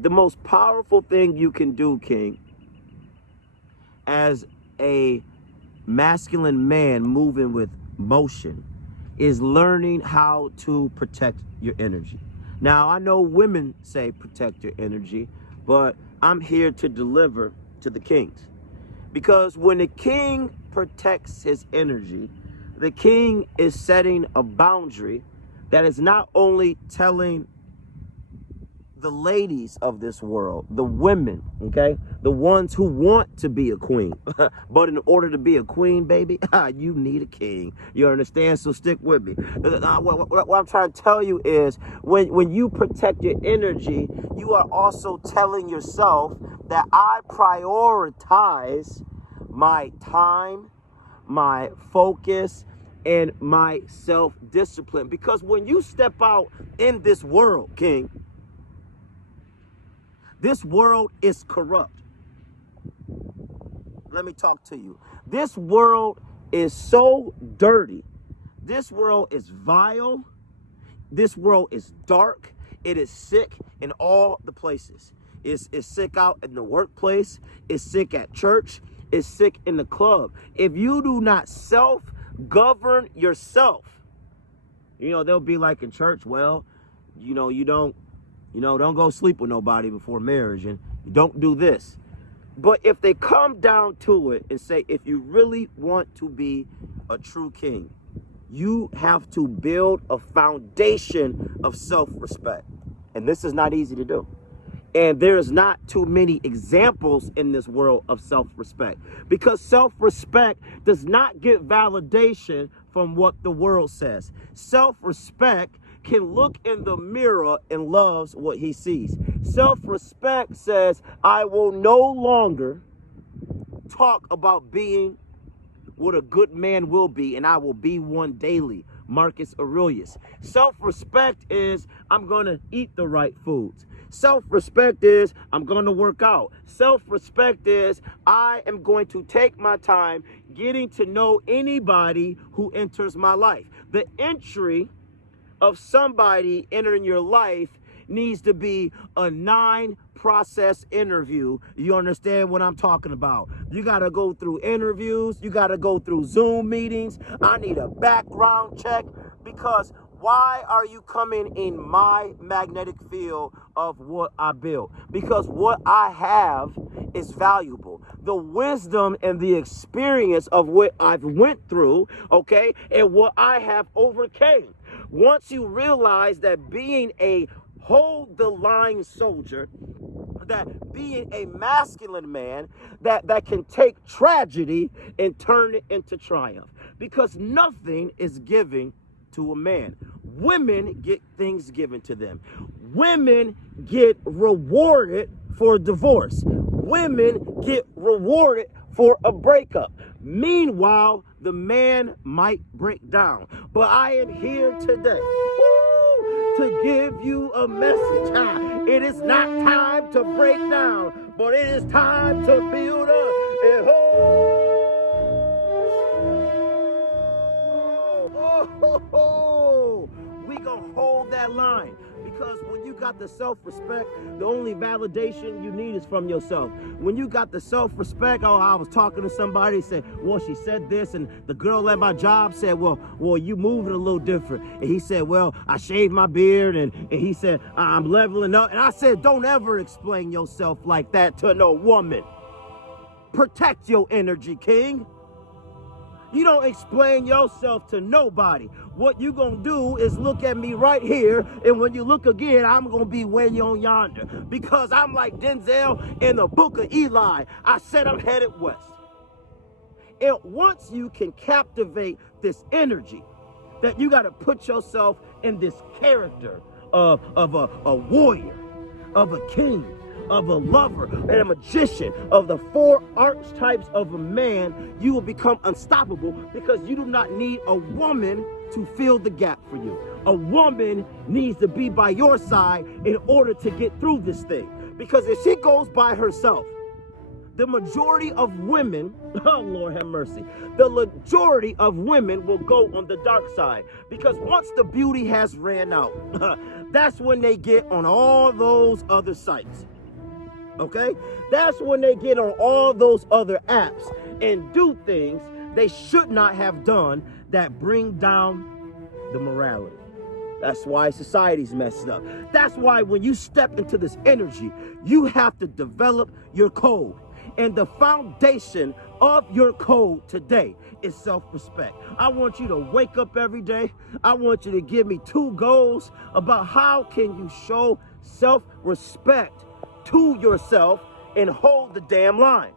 the most powerful thing you can do, King, as a masculine man moving with motion, is learning how to protect your energy. Now, I know women say protect your energy, but I'm here to deliver to the kings. Because when the king protects his energy, the king is setting a boundary that is not only telling the ladies of this world, the women, okay, the ones who want to be a queen, but in order to be a queen, baby, you need a king. You understand? So stick with me. What I'm trying to tell you is when you protect your energy, you are also telling yourself that I prioritize my time, my focus, and my self-discipline. Because when you step out in this world, King, this world is corrupt. Let me talk to you. This world is so dirty. This world is vile. This world is dark. It is sick in all the places. It's sick out in the workplace. It's sick at church. It's sick in the club. If you do not self-govern yourself, they'll be like in church, well, don't go sleep with nobody before marriage, and don't do this. But if they come down to it and say, if you really want to be a true king, you have to build a foundation of self-respect. And this is not easy to do. And there's not too many examples in this world of self-respect, because self-respect does not get validation from what the world says. Self-respect can look in the mirror and loves what he sees. Self-respect says, I will no longer talk about being what a good man will be, and I will be one daily. Marcus Aurelius. Self-respect is, I'm going to eat the right foods. Self-respect is, I'm going to work out. Self-respect is, I am going to take my time getting to know anybody who enters my life. The entry of somebody entering your life needs to be a 9-process interview. You understand what I'm talking about? You got to go through interviews. You got to go through Zoom meetings. I need a background check, because why are you coming in my magnetic field of what I build? Because what I have is valuable. The wisdom and the experience of what I've went through, okay, and what I have overcame. Once you realize that being a hold the line soldier, that being a masculine man, that can take tragedy and turn it into triumph, because nothing is given to a man. Women get things given to them. Women get rewarded for divorce. Women get rewarded for a breakup. Meanwhile, the man might break down. But I am here today to give you a message. It is not time to break down, but it is time to build up. And we gonna hold that line, because when you got the self-respect, the only validation you need is from yourself. When you got the self-respect, I was talking to somebody, said, well, she said this, and the girl at my job said, well, you moving a little different. And he said, well, I shaved my beard, and he said, I'm leveling up. And I said, don't ever explain yourself like that to no woman. Protect your energy, King. You don't explain yourself to nobody. What you gonna do is look at me right here, and when you look again, I'm gonna be way on yonder, because I'm like Denzel in the book of Eli. I said I'm headed west. And once you can captivate this energy, that you gotta put yourself in this character of a warrior, of a king, of a lover, and a magician, of the 4 archetypes of a man, you will become unstoppable, because you do not need a woman to fill the gap for you. A woman needs to be by your side in order to get through this thing. Because if she goes by herself, the majority of women, oh Lord have mercy, the majority of women will go on the dark side, because once the beauty has ran out, that's when they get on all those other sites. Okay? That's when they get on all those other apps and do things they should not have done that bring down the morality. That's why society's messed up. That's why when you step into this energy, you have to develop your code. And the foundation of your code today is self-respect. I want you to wake up every day. I want you to give me 2 goals about how can you show self-respect to yourself and hold the damn line.